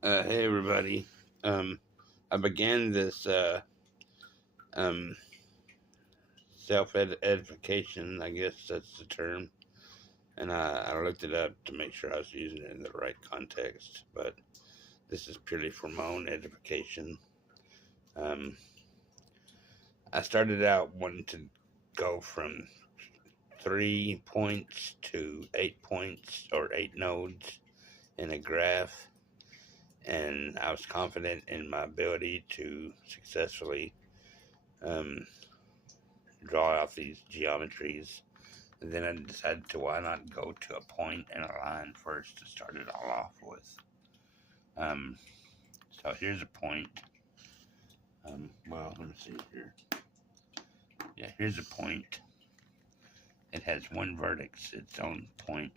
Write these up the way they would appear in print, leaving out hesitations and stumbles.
Hey everybody. I began this um, self edification, I guess that's the term, and I looked it up to make sure I was using it in the right context. But this is purely for my own edification. Um, I started out wanting to go from 3 points to 8 points or 8 nodes in a graph, and I was confident in my ability to successfully um, draw out these geometries. And then I decided to why not go to a point and a line first to start it all off with. Um, so here's a point. Well, let me see here. Yeah, here's a point. It has one vertex, its own point.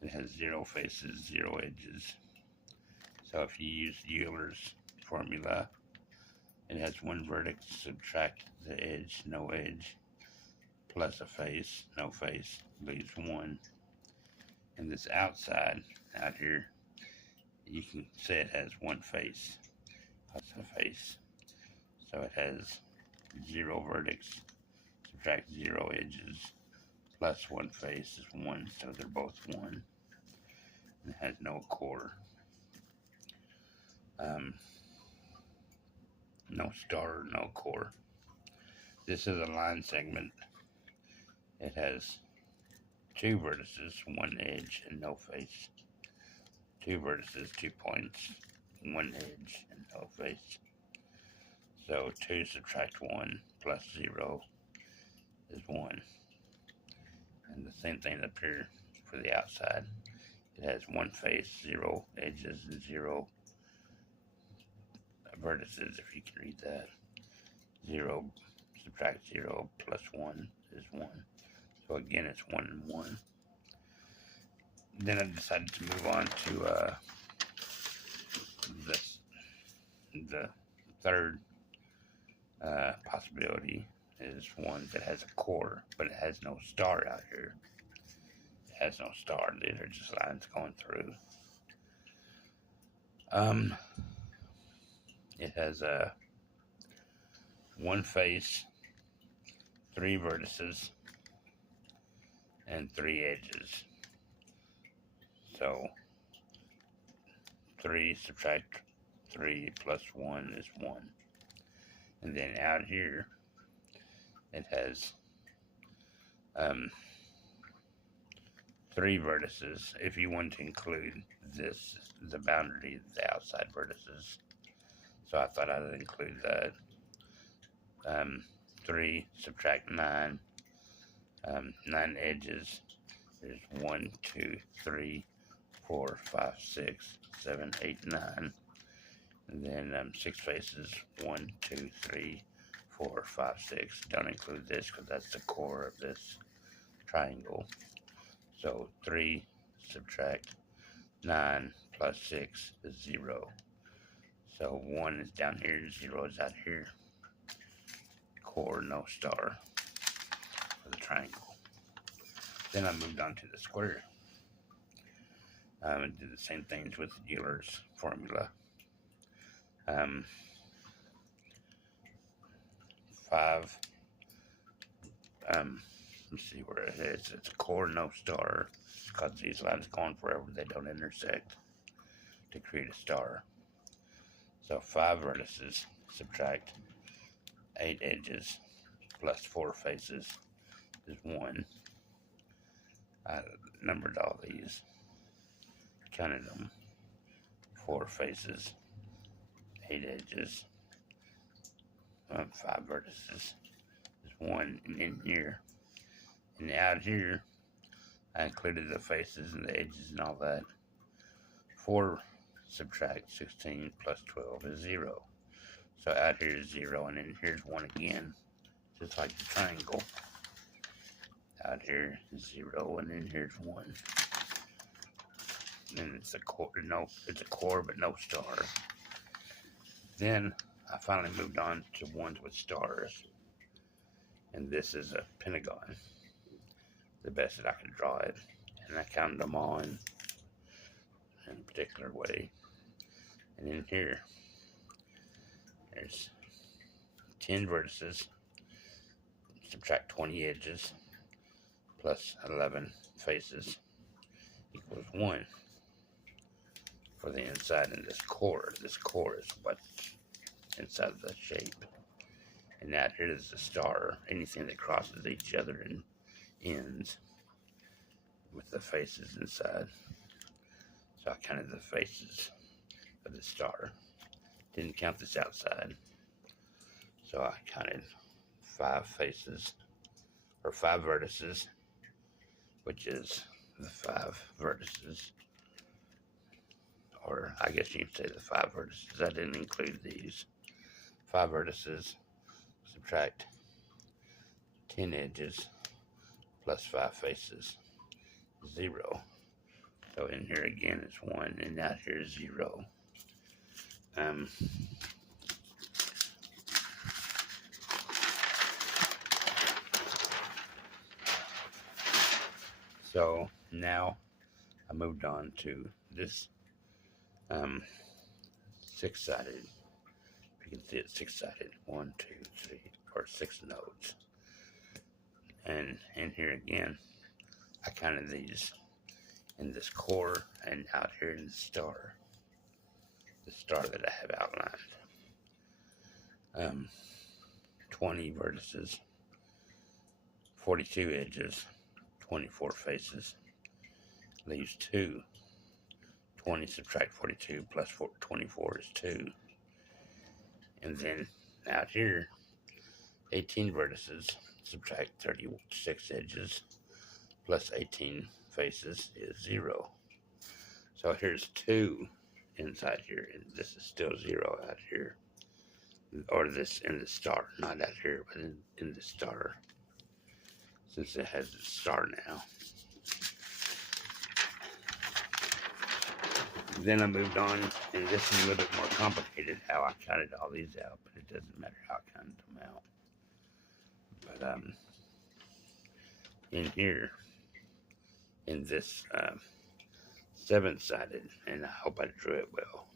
It has 0 faces, 0 edges. So if you use Euler's formula, it has one vertex, subtract the edge, no edge, plus a face, no face, leaves 1. And this outside, out here, you can say it has one face. That's a face. So it has 0 vertex, subtract 0 edges, plus one face is 1, so they're both 1. It has no core. No star, no core. This is a line segment. It has 2 vertices, 1 edge, and no face. 2 vertices, 2 points, 1 edge, and no face. So 2 subtract 1 plus 0 is 1. And the same thing up here for the outside. It has 1 face, 0 edges, and 0 vertices, if you can read that. 0 subtract 0 plus 1 is 1. So again, it's 1 and 1. Then I decided to move on to the third possibility is one that has a core, but it has no star out here. It has no star. These are just lines going through. It has a 1 face, 3 vertices, and 3 edges. So 3 subtract 3 plus 1 is 1. And then out here, it has 3 vertices. If you want to include this, the boundary, the outside vertices. So I thought I'd include that. 3 subtract 9. 9 edges. There's 1, 2, 3, 4, 5, 6, 7, 8, 9. And then 6 faces. 1, 2, 3, 4, 5, 6. Don't include this because that's the core of this triangle. So 3 subtract 9 plus 6 is 0. So 1 is down here, 0 is out here. Core, no star for the triangle. Then I moved on to the square. And did the same things with Euler's formula. 5. Let's see where it is. It's a core, no star, because these lines going forever, they don't intersect to create a star. So 5 vertices, subtract 8 edges, plus 4 faces is 1. I numbered all these, counted them. 4 faces, 8 edges, 5 vertices is 1. And in here, and out here, I included the faces and the edges and all that. 4 subtract 16 plus 12 is 0. So out here is 0, and then here's 1 again, just like the triangle. Out here is 0, and then here's 1. And it's a core, it's a core but no star. Then I finally moved on to ones with stars, and this is a pentagon, the best that I could draw it, and I counted them all in a particular way. And in here, there's 10 vertices, subtract 20 edges, plus 11 faces equals 1 for the inside. And this core is what's inside the shape. And now here is the star, anything that crosses each other and ends with the faces inside. So I counted the faces of the star. Didn't count this outside. So I counted 5 faces, or 5 vertices, which is the 5 vertices. Or I guess you can say the 5 vertices. I didn't include these. 5 vertices, subtract 10 edges, plus 5 faces, 0. So in here again is 1, and out here is 0. So now I moved on to this 6-sided. If you can see it, 6-sided. 1, 2, 3, or 6 nodes. And in here again, I counted these in this core and out here in the star that I have outlined. 20 vertices, 42 edges, 24 faces, leaves 2. 20 subtract 42 plus 24 is 2. And then out here, 18 vertices, subtract 36 edges, plus 18 faces is 0. So here's 2 inside here, and this is still 0 out here. Or this in the star, not out here, but in the star, since it has a star now. Then I moved on, and this is a little bit more complicated how I counted all these out, but it doesn't matter how I counted them out. But in here, in this 7-sided, and I hope I drew it well.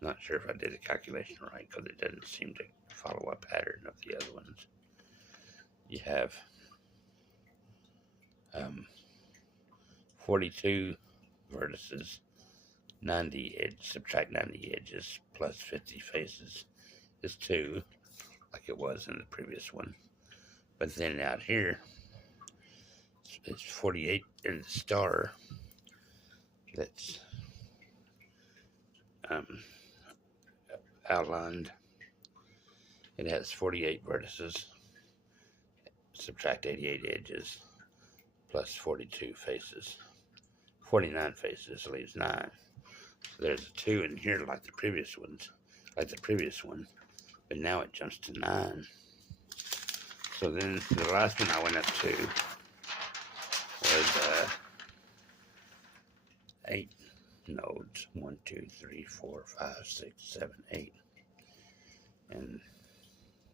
Not sure if I did the calculation right, because it doesn't seem to follow a pattern of the other ones. You have 42 vertices, 90 edges, subtract 90 edges, plus 50 faces is 2, like it was in the previous one. But then out here, it's 48 in the star. That's outlined. It has 48 vertices, subtract 88 edges, plus 42 faces. 49 faces leaves 9. So there's a 2 in here like the previous one, but now it jumps to 9. So then the last one I went up to was 8 nodes. 1, 2, 3, 4, 5, 6, 7, 8. And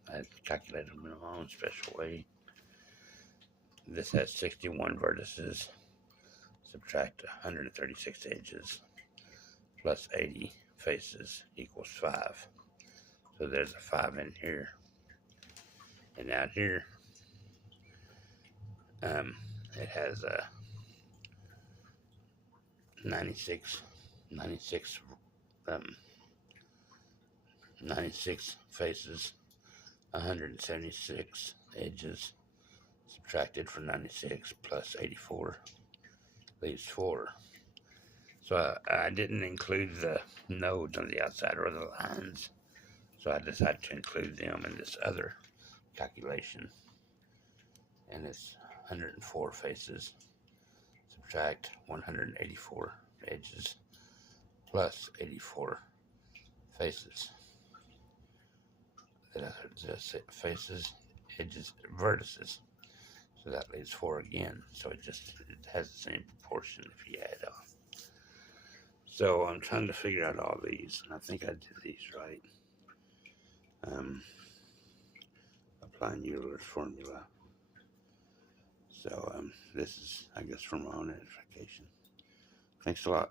I calculated them in my own special way. This has 61 vertices, subtract 136 edges, plus 80 faces equals 5. So there's a 5 in here. And out here, it has 96 faces, 176 edges, subtracted from 96 plus 84 leaves 4. So I didn't include the nodes on the outside or the lines, so I decided to include them in this other calculation. And it's 104 faces, subtract 184 edges, plus 84 faces. Just faces, edges, vertices. So that leaves 4 again. So it has the same proportion if you add off. So I'm trying to figure out all these, and I think I did these right. Applying Euler's formula. So this is, I guess, for my own edification. Thanks a lot.